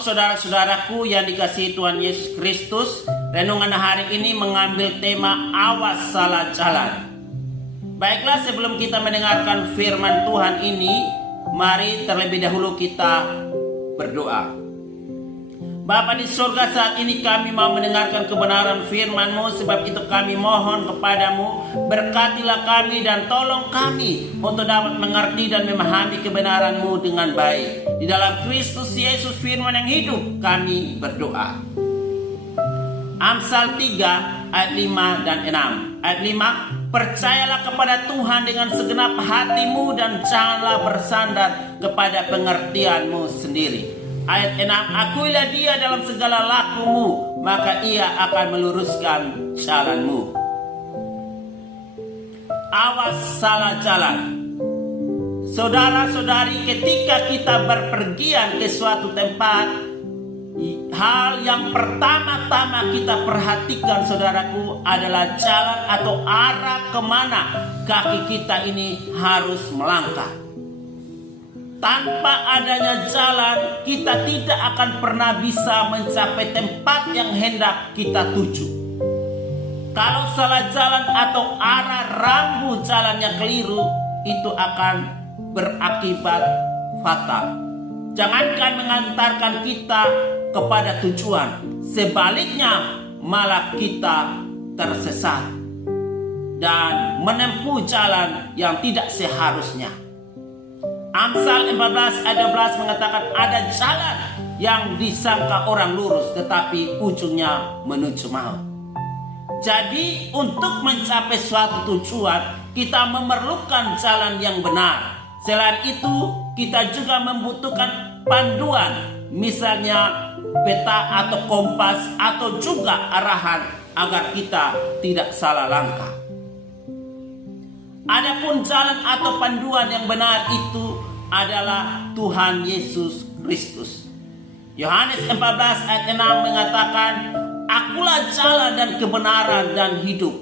Shalom saudara-saudaraku yang dikasihi Tuhan Yesus Kristus. Renungan hari ini mengambil tema awas salah jalan. Baiklah, sebelum kita mendengarkan firman Tuhan ini, mari terlebih dahulu kita berdoa. Bapa di surga, saat ini kami mau mendengarkan kebenaran firman-Mu. Sebab itu kami mohon kepadamu, berkatilah kami dan tolong kami untuk dapat mengerti dan memahami kebenaran-Mu dengan baik. Di dalam Kristus Yesus firman yang hidup kami berdoa. Amsal 3 ayat 5 dan 6. Ayat 5, percayalah kepada Tuhan dengan segenap hatimu dan janganlah bersandar kepada pengertianmu sendiri. Ayat 6, akuilah dia dalam segala lakumu, maka ia akan meluruskan jalanmu. Awas salah jalan. Saudara-saudari, ketika kita berpergian ke suatu tempat, hal yang pertama-tama kita perhatikan, saudaraku, adalah jalan atau arah kemana kaki kita ini harus melangkah. Tanpa adanya jalan, kita tidak akan pernah bisa mencapai tempat yang hendak kita tuju. Kalau salah jalan atau arah rambu jalannya keliru, itu akan berakibat fatal. Jangankan mengantarkan kita kepada tujuan, sebaliknya malah kita tersesat dan menempuh jalan yang tidak seharusnya. Amsal 14 ayat 12 mengatakan ada jalan yang disangka orang lurus, tetapi ujungnya menuju maut. Jadi untuk mencapai suatu tujuan, kita memerlukan jalan yang benar. Selain itu, kita juga membutuhkan panduan, misalnya peta atau kompas atau juga arahan agar kita tidak salah langkah. Adapun jalan atau panduan yang benar itu adalah Tuhan Yesus Kristus. Yohanes 14 ayat 6 mengatakan, akulah jalan dan kebenaran dan hidup.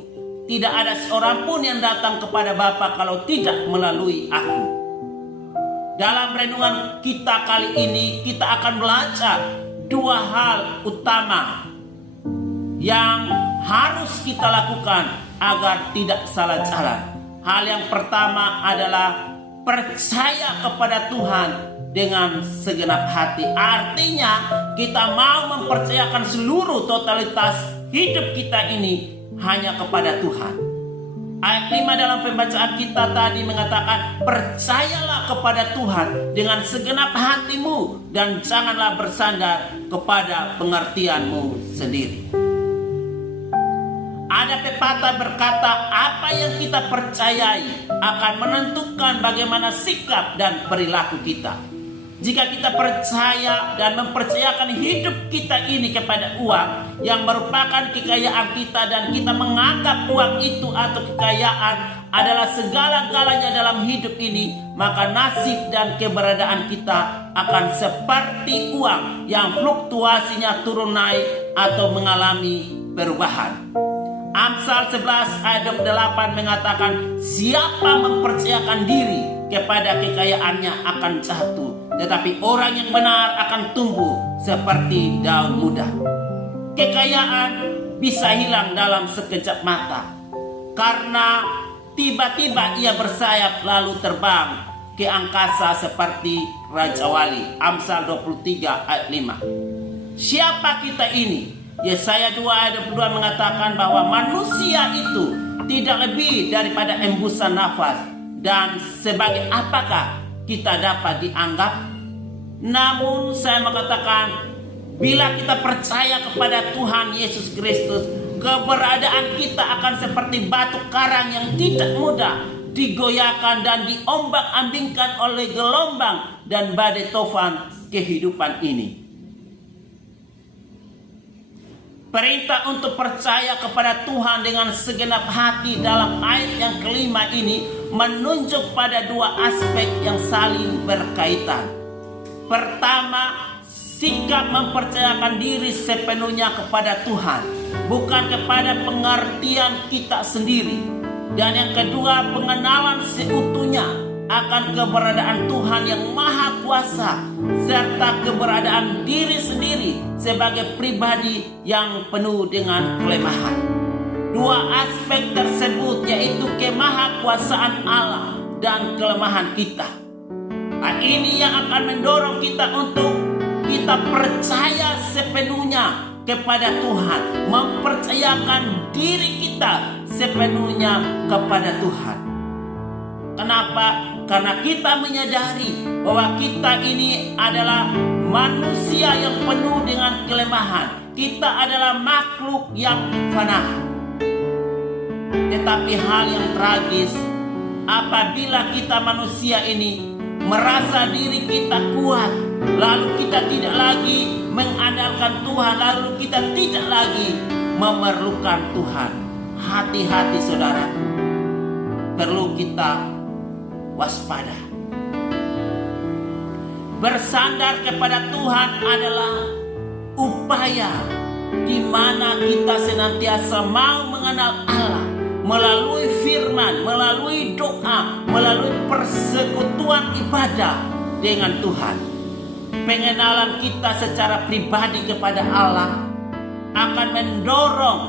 Tidak ada seorang pun yang datang kepada Bapa kalau tidak melalui aku. Dalam renungan kita kali ini, kita akan belajar dua hal utama yang harus kita lakukan agar tidak salah jalan. Hal yang pertama adalah percaya kepada Tuhan dengan segenap hati. Artinya kita mau mempercayakan seluruh totalitas hidup kita ini hanya kepada Tuhan. Ayat 5 dalam pembacaan kita tadi mengatakan, percayalah kepada Tuhan dengan segenap hatimu dan janganlah bersandar kepada pengertianmu sendiri. Ada pepatah berkata, apa yang kita percayai akan menentukan bagaimana sikap dan perilaku kita. Jika kita percaya dan mempercayakan hidup kita ini kepada uang yang merupakan kekayaan kita, dan kita menganggap uang itu atau kekayaan adalah segala-galanya dalam hidup ini, maka nasib dan keberadaan kita akan seperti uang yang fluktuasinya turun naik atau mengalami perubahan. Amsal 11 ayat 28 mengatakan, siapa mempercayakan diri kepada kekayaannya akan jatuh, tetapi orang yang benar akan tumbuh seperti daun muda. Kekayaan bisa hilang dalam sekejap mata, karena tiba-tiba ia bersayap lalu terbang ke angkasa seperti Raja Wali. Amsal 23 ayat 5. Siapa kita ini? Yesaya 2 ayat 22 mengatakan bahwa manusia itu tidak lebih daripada embusan nafas, dan sebagai apakah kita dapat dianggap? Namun saya mengatakan, bila kita percaya kepada Tuhan Yesus Kristus, keberadaan kita akan seperti batu karang yang tidak mudah digoyahkan dan diombak-ambingkan oleh gelombang dan badai tofan kehidupan ini. Perintah untuk percaya kepada Tuhan dengan segenap hati dalam ayat yang kelima ini menunjuk pada dua aspek yang saling berkaitan. Pertama, sikap mempercayakan diri sepenuhnya kepada Tuhan, bukan kepada pengertian kita sendiri. Dan yang kedua, pengenalan seutuhnya akan keberadaan Tuhan yang Maha kuasa, serta keberadaan diri sendiri sebagai pribadi yang penuh dengan kelemahan. Dua aspek tersebut yaitu kemahakuasaan Allah dan kelemahan kita. Nah, ini yang akan mendorong kita untuk kita percaya sepenuhnya kepada Tuhan, mempercayakan diri kita sepenuhnya kepada Tuhan. Kenapa? Karena kita menyadari bahwa kita ini adalah manusia yang penuh dengan kelemahan. Kita adalah makhluk yang fana. Tetapi hal yang tragis, apabila kita manusia ini merasa diri kita kuat, lalu kita tidak lagi mengandalkan Tuhan, lalu kita tidak lagi memerlukan Tuhan. Hati-hati saudaraku, perlu kita waspada. Bersandar kepada Tuhan adalah upaya di mana kita senantiasa mau mengenal Allah melalui firman, melalui doa, melalui persekutuan ibadah dengan Tuhan. Pengenalan kita secara pribadi kepada Allah akan mendorong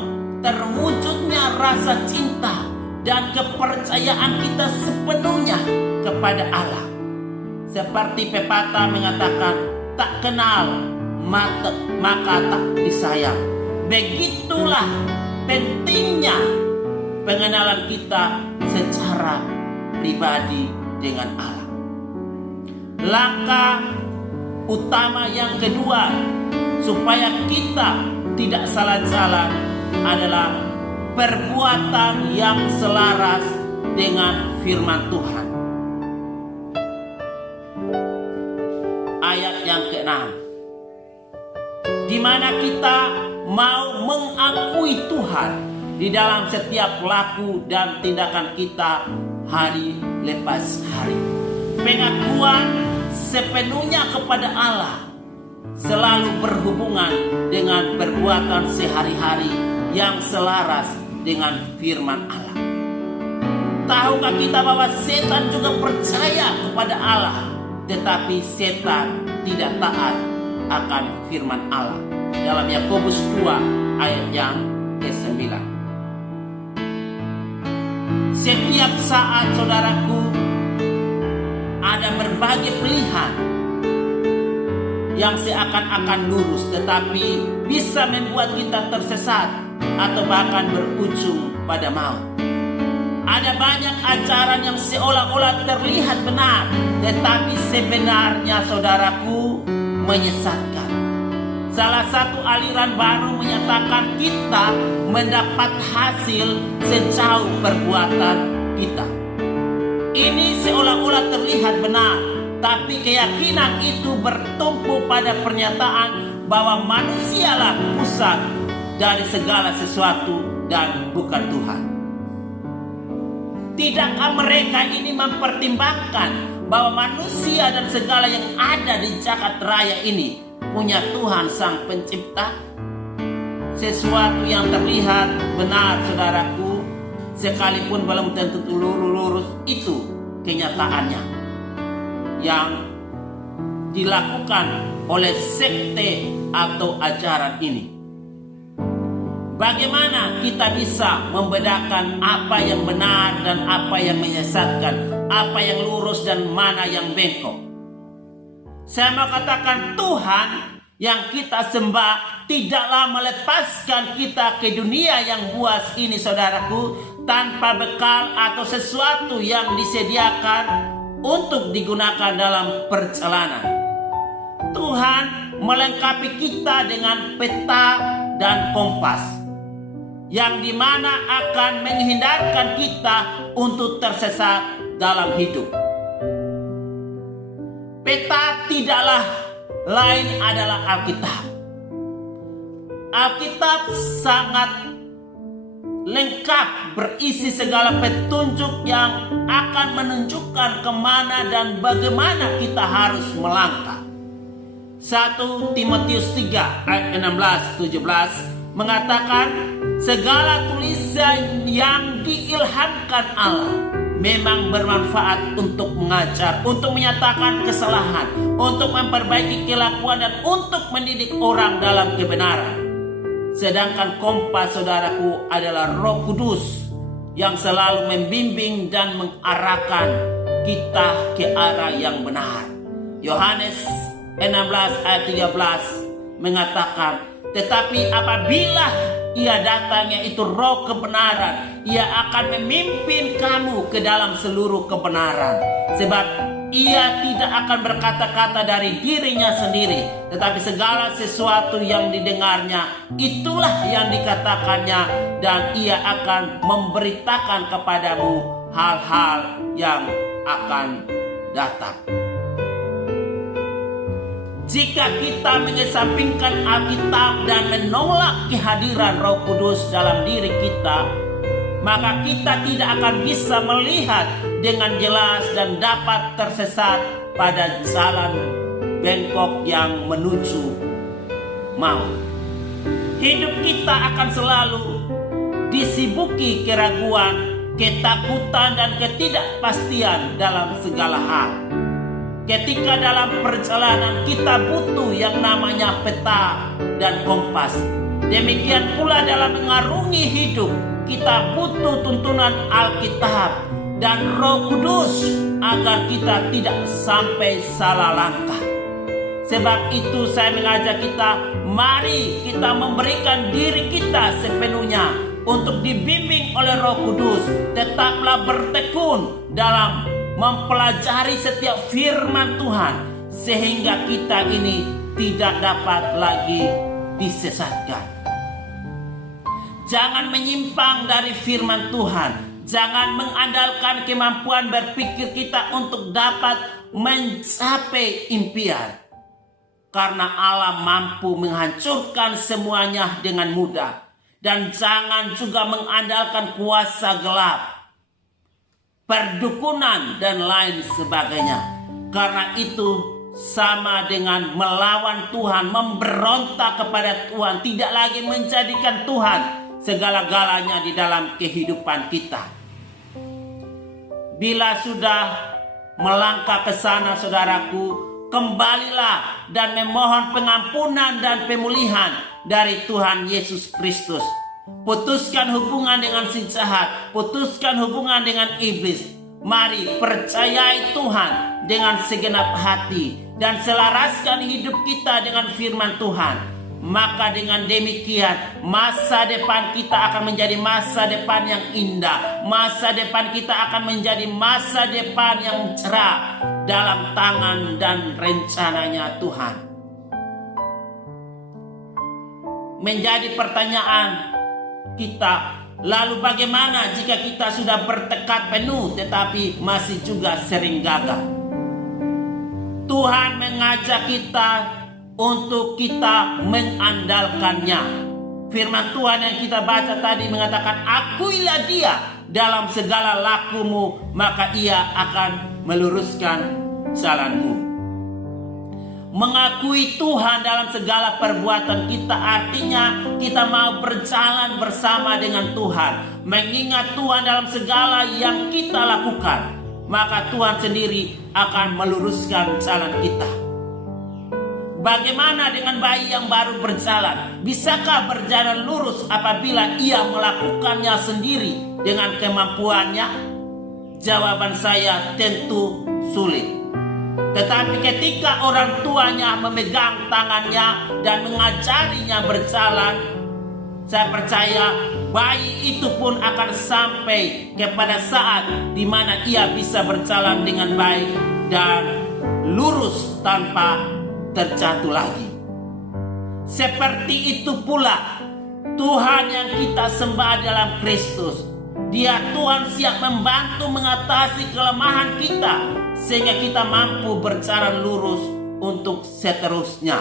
terwujudnya rasa cinta dan kepercayaan kita sepenuhnya kepada Allah. Seperti pepatah mengatakan, tak kenal maka tak disayang. Begitulah pentingnya pengenalan kita secara pribadi dengan Allah. Langkah utama yang kedua supaya kita tidak salah jalan adalah perbuatan yang selaras dengan firman Tuhan. Ayat yang ke-6, di mana kita mau mengakui Tuhan di dalam setiap laku dan tindakan kita hari lepas hari. Pengakuan sepenuhnya kepada Allah selalu berhubungan dengan perbuatan sehari-hari yang selaras dengan firman Allah. Tahukah kita bahwa setan juga percaya kepada Allah, tetapi setan tidak taat akan firman Allah. Dalam Yakobus 2 ayat yang ke-9. Setiap saat saudaraku ada berbagai pilihan yang seakan-akan lurus tetapi bisa membuat kita tersesat atau bahkan berujung pada maut. Ada banyak ajaran yang seolah-olah terlihat benar, tetapi sebenarnya saudaraku menyesatkan. Salah satu aliran baru menyatakan kita mendapat hasil sejauh perbuatan kita. Ini seolah-olah terlihat benar, tapi keyakinan itu bertumpu pada pernyataan bahwa manusialah pusat dari segala sesuatu dan bukan Tuhan. Tidakkah mereka ini mempertimbangkan bahwa manusia dan segala yang ada di jagat raya ini punya Tuhan Sang Pencipta? Sesuatu yang terlihat benar saudaraku, sekalipun belum tentu lurus, itu kenyataannya yang dilakukan oleh sekte atau ajaran ini. Bagaimana kita bisa membedakan apa yang benar dan apa yang menyesatkan, apa yang lurus dan mana yang bengkok? Saya mau katakan, Tuhan yang kita sembah tidaklah melepaskan kita ke dunia yang buas ini saudaraku, tanpa bekal atau sesuatu yang disediakan untuk digunakan dalam perjalanan. Tuhan melengkapi kita dengan peta dan kompas, yang dimana akan menghindarkan kita untuk tersesat dalam hidup. Peta tidaklah lain adalah Alkitab. Alkitab sangat lengkap, berisi segala petunjuk yang akan menunjukkan kemana dan bagaimana kita harus melangkah. 1 Timotius 3 ayat 16-17 mengatakan, segala tulisan yang diilhamkan Allah memang bermanfaat untuk mengajar, untuk menyatakan kesalahan, untuk memperbaiki kelakuan, dan untuk mendidik orang dalam kebenaran. Sedangkan Kompas, saudaraku, adalah Roh Kudus yang selalu membimbing dan mengarahkan kita ke arah yang benar. Yohanes 16 ayat 13 mengatakan, tetapi apabila ia datang, yaitu Roh kebenaran, ia akan memimpin kamu ke dalam seluruh kebenaran. Sebab ia tidak akan berkata-kata dari dirinya sendiri, tetapi segala sesuatu yang didengarnya, itulah yang dikatakannya, dan ia akan memberitakan kepadamu hal-hal yang akan datang. Jika kita mengesampingkan Alkitab dan menolak kehadiran Roh Kudus dalam diri kita, maka kita tidak akan bisa melihat dengan jelas dan dapat tersesat pada jalan bengkok yang menuju maut. Hidup kita akan selalu disibuki keraguan, ketakutan, dan ketidakpastian dalam segala hal. Ketika dalam perjalanan kita butuh yang namanya peta dan kompas. Demikian pula dalam mengarungi hidup kita butuh tuntunan Alkitab dan Roh Kudus agar kita tidak sampai salah langkah. Sebab itu saya mengajak kita, mari kita memberikan diri kita sepenuhnya untuk dibimbing oleh Roh Kudus. Tetaplah bertekun dalam mempelajari setiap firman Tuhan, sehingga kita ini tidak dapat lagi disesatkan. Jangan menyimpang dari firman Tuhan. Jangan mengandalkan kemampuan berpikir kita untuk dapat mencapai impian, karena Allah mampu menghancurkan semuanya dengan mudah. Dan jangan juga mengandalkan kuasa gelap, perdukunan, dan lain sebagainya. Karena itu sama dengan melawan Tuhan, memberontak kepada Tuhan, tidak lagi menjadikan Tuhan segala-galanya di dalam kehidupan kita. Bila sudah melangkah ke sana, saudaraku, kembalilah dan memohon pengampunan dan pemulihan dari Tuhan Yesus Kristus. Putuskan hubungan dengan si jahat, putuskan hubungan dengan iblis. Mari percayai Tuhan dengan segenap hati dan selaraskan hidup kita dengan firman Tuhan. Maka dengan demikian masa depan kita akan menjadi masa depan yang indah. Masa depan kita akan menjadi masa depan yang cerah dalam tangan dan rencananya Tuhan. Menjadi pertanyaan kita, lalu bagaimana jika kita sudah bertekad penuh tetapi masih juga sering gagal? Tuhan mengajak kita untuk kita mengandalkannya. Firman Tuhan yang kita baca tadi mengatakan, akuilah dia dalam segala lakumu, maka ia akan meluruskan jalanmu. Mengakui Tuhan dalam segala perbuatan kita artinya kita mau berjalan bersama dengan Tuhan, mengingat Tuhan dalam segala yang kita lakukan, maka Tuhan sendiri akan meluruskan jalan kita. Bagaimana dengan bayi yang baru berjalan? Bisakah berjalan lurus apabila ia melakukannya sendiri dengan kemampuannya? Jawaban saya tentu sulit. Tetapi ketika orang tuanya memegang tangannya dan mengajarinya berjalan, saya percaya bayi itu pun akan sampai kepada saat di mana ia bisa berjalan dengan baik dan lurus tanpa terjatuh lagi. Seperti itu pula Tuhan yang kita sembah dalam Kristus. Dia Tuhan siap membantu mengatasi kelemahan kita, sehingga kita mampu berjalan lurus untuk seterusnya.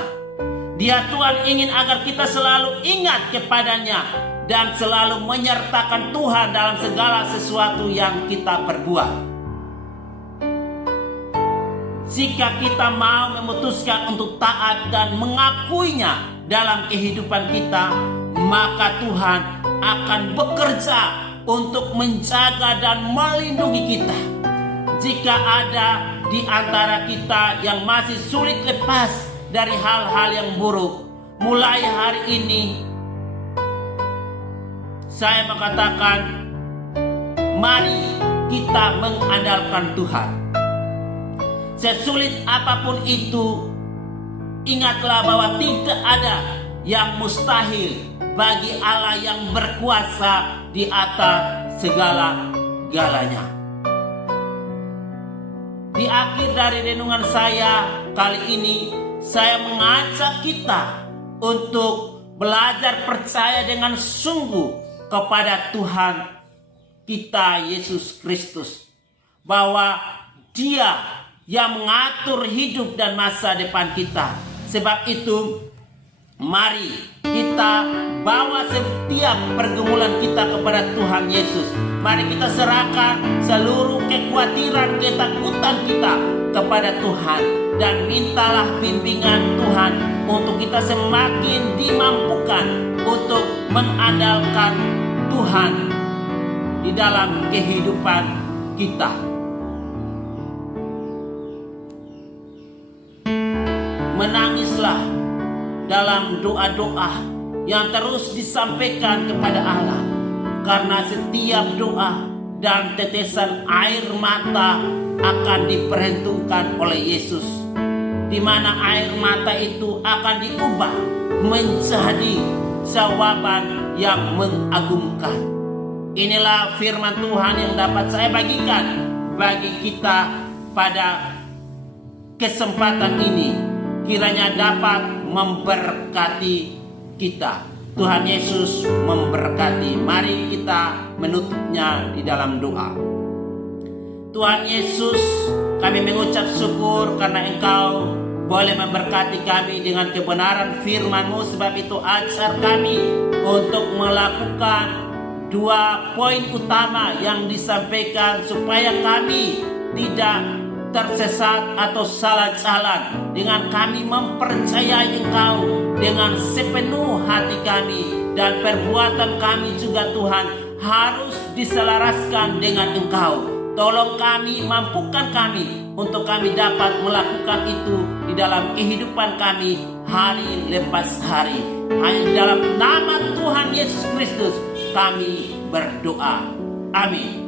Dia Tuhan ingin agar kita selalu ingat kepadanya dan selalu menyertakan Tuhan dalam segala sesuatu yang kita perbuat. Jika kita mau memutuskan untuk taat dan mengakuinya dalam kehidupan kita, maka Tuhan akan bekerja untuk menjaga dan melindungi kita. Jika ada di antara kita yang masih sulit lepas dari hal-hal yang buruk, mulai hari ini saya mengatakan, mari kita mengandalkan Tuhan. Sesulit apapun itu, ingatlah bahwa tidak ada yang mustahil bagi Allah yang berkuasa di atas segala-galanya. Di akhir dari renungan saya kali ini, saya mengajak kita untuk belajar percaya dengan sungguh kepada Tuhan kita Yesus Kristus, bahwa Dia yang mengatur hidup dan masa depan kita. Sebab itu, mari kita bawa setiap pergumulan kita kepada Tuhan Yesus. Mari kita serahkan seluruh kekhawatiran, ketakutan kita kepada Tuhan, dan mintalah bimbingan Tuhan untuk kita semakin dimampukan untuk mengandalkan Tuhan di dalam kehidupan kita. Menangislah dalam doa-doa yang terus disampaikan kepada Allah, karena setiap doa dan tetesan air mata akan diperhitungkan oleh Yesus, di mana air mata itu akan diubah menjadi jawaban yang mengagumkan. Inilah firman Tuhan yang dapat saya bagikan bagi kita pada kesempatan ini, kiranya dapat memberkati kita. Tuhan Yesus memberkati. Mari kita menutupnya di dalam doa. Tuhan Yesus, kami mengucap syukur karena Engkau boleh memberkati kami dengan kebenaran firman-Mu. Sebab itu ajar kami untuk melakukan 2 poin utama yang disampaikan, supaya kami tidak tersesat atau salah jalan, dengan kami mempercayai Engkau dengan sepenuh hati kami, dan perbuatan kami juga Tuhan harus diselaraskan dengan Engkau. Tolong kami, mampukan kami untuk kami dapat melakukan itu di dalam kehidupan kami hari lepas hari. Hanya di dalam nama Tuhan Yesus Kristus kami berdoa. Amin.